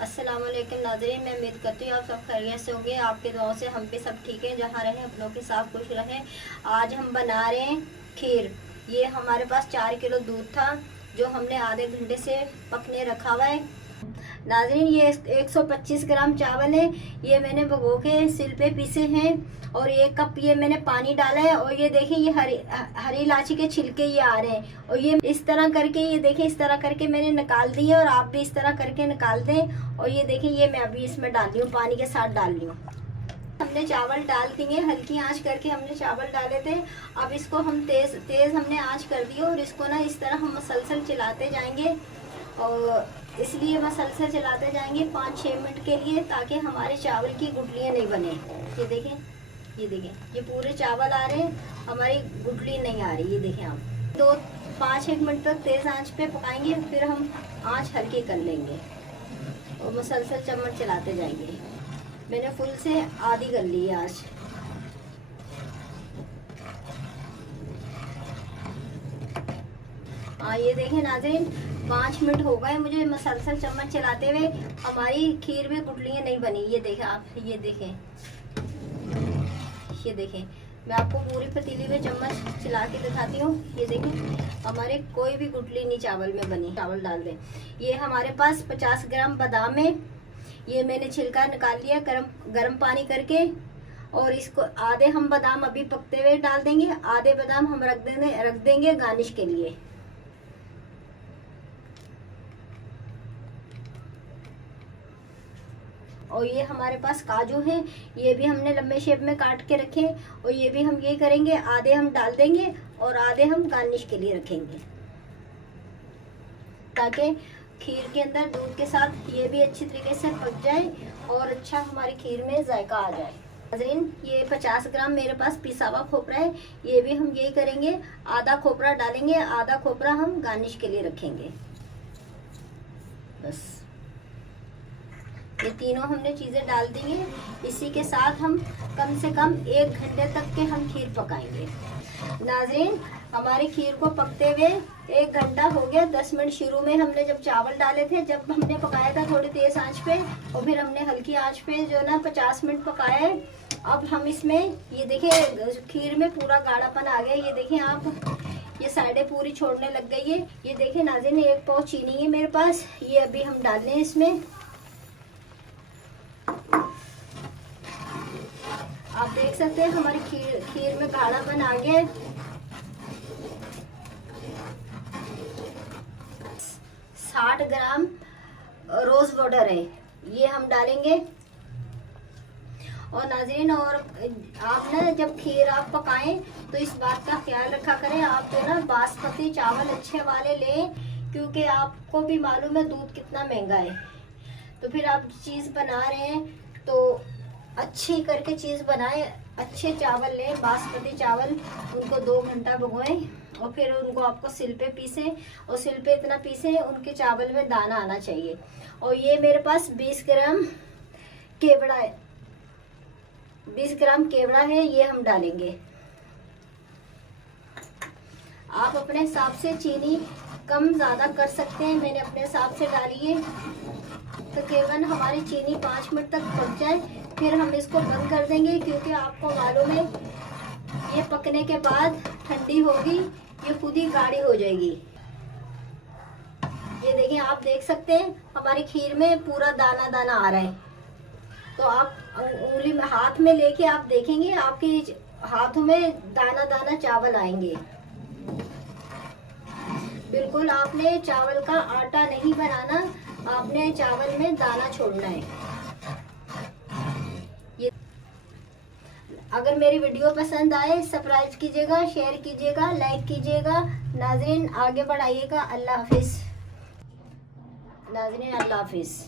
अस्सलाम वालेकुम नाज़रीन, मैं उम्मीद करती हूँ आप सब खैरियत से होंगे। आपके दुआओं से हम भी सब ठीक है। जहाँ रहें अपनों के साथ खुश रहें। आज हम बना रहे हैं खीर। ये हमारे पास 4 किलो दूध था जो हमने आधे घंटे से पकने रखा हुआ है। नाज़रीन, ये 125 ग्राम चावल है। ये मैंने भिगो के सिल पे पीसे हैं और 1 कप ये मैंने पानी डाला है। और ये देखिए, ये हरी इलायची के छिलके ये आ रहे हैं। और ये इस तरह करके, ये देखिए इस तरह करके मैंने निकाल दिए और आप भी इस तरह करके निकाल दें। और ये देखिए, ये मैं अभी इसमें डाल रही हूँ, पानी के साथ डाल रही हूँ। हमने चावल डाल दिए, हल्की आंच करके हमने चावल डाले थे। अब इसको हम तेज हमने आंच कर दी और इसको ना इस तरह हम मसलसल चलाते जाएंगे। और इसलिए मसलसल चलाते जाएंगे 5-6 मिनट के लिए, ताकि हमारे चावल की गुठलियाँ नहीं बने। ये देखें, ये देखें, ये पूरे चावल आ रहे हैं, हमारी गुठली नहीं आ रही। ये देखें आप 5-1 मिनट तक तेज आंच पे पकाएंगे, फिर हम आंच हल्की कर लेंगे और मसलसल चम्मच चलाते जाएंगे। मैंने फुल से आधी कर ली है आंच। ये देखें नाज़रीन, 5 मिनट हो गए मुझे मसलसल चम्मच चलाते हुए। हमारी खीर में गुठलियाँ नहीं बनी। ये देखें आप, ये देखें, ये देखें। मैं आपको पूरी पतीली में चम्मच चला के दिखाती हूँ। ये देखें, हमारे कोई भी गुठली नहीं चावल में बनी। चावल डाल दें। ये हमारे पास 50 ग्राम बादाम है। ये मैंने छिलका निकाल लिया गरम पानी करके। और इसको आधे हम बादाम अभी पकते हुए डाल देंगे, आधे बादाम हम रख देंगे गार्निश के लिए। और ये हमारे पास काजू हैं, ये भी हमने लंबे शेप में काट के रखे। और ये भी हम ये करेंगे, आधे हम डाल देंगे और आधे हम गार्निश के लिए रखेंगे, ताकि खीर के अंदर दूध के साथ ये भी अच्छी तरीके से पक जाए और अच्छा हमारी खीर में जायका आ जाए। नाज़रीन, ये 50 ग्राम मेरे पास पिसा हुआ खोपरा है। ये भी हम यही करेंगे, आधा खोपरा डालेंगे, आधा खोपरा हम गार्निश के लिए रखेंगे। बस ये तीनों हमने चीज़ें डाल दी हैं। इसी के साथ हम कम से कम 1 घंटे तक के हम खीर पकाएंगे। नाज़रीन, हमारी खीर को पकते हुए 1 घंटा हो गया। 10 मिनट शुरू में हमने जब चावल डाले थे, जब हमने पकाया था थोड़ी तेज आंच पे, और फिर हमने हल्की आंच पे जो ना 50 मिनट पकाया है। अब हम इसमें ये देखिए, खीर में पूरा गाढ़ापन आ गया। ये देखें आप, ये साइडें पूरी छोड़ने लग गई है। ये देखें नाज़रीन, 1 पाव चीनी है मेरे पास। ये अभी हम डाल लें इसमें। आप देख सकते हैं हमारी खीर में गाढ़ापन आ गया है। 60 ग्राम रोज वाटर है, ये हम डालेंगे। और नाज़रीन, और आप ना जब खीर आप पकाएं तो इस बात का ख्याल रखा करें, आप जो ना बासमती चावल अच्छे वाले लें, क्योंकि आपको भी मालूम है दूध कितना महंगा है। तो फिर आप चीज़ बना रहे हैं तो अच्छी करके चीज़ बनाएं, अच्छे चावल लें, बासमती चावल। उनको 2 घंटा भिगोएं और फिर उनको आपको सिल पे पीसें। और सिल पे इतना पीसें उनके चावल में दाना आना चाहिए। और ये मेरे पास 20 ग्राम केवड़ा है, 20 ग्राम केवड़ा है, ये हम डालेंगे। आप अपने हिसाब से चीनी कम ज़्यादा कर सकते हैं, मैंने अपने हिसाब से डाली है। तकरीबन हमारी चीनी 5 मिनट तक पक जाए, फिर हम इसको बंद कर देंगे, क्योंकि आपको मालूम है ये पकने के बाद ठंडी होगी, ये खुद ही गाढ़ी हो जाएगी। ये देखिए, आप देख सकते हैं हमारी खीर में पूरा दाना दाना आ रहा है। तो आप उंगली में हाथ में लेके आप देखेंगे, आपके हाथों में दाना दाना चावल आएंगे। बिल्कुल आपने चावल का आटा नहीं बनाना, आपने चावल में दाना छोड़ना है। ये अगर मेरी वीडियो पसंद आए, सब्सक्राइब कीजिएगा, शेयर कीजिएगा, लाइक कीजिएगा। नाज़रीन, आगे बढ़ाइएगा। अल्लाह हाफिज़। नाज़रीन, अल्लाह हाफिज़।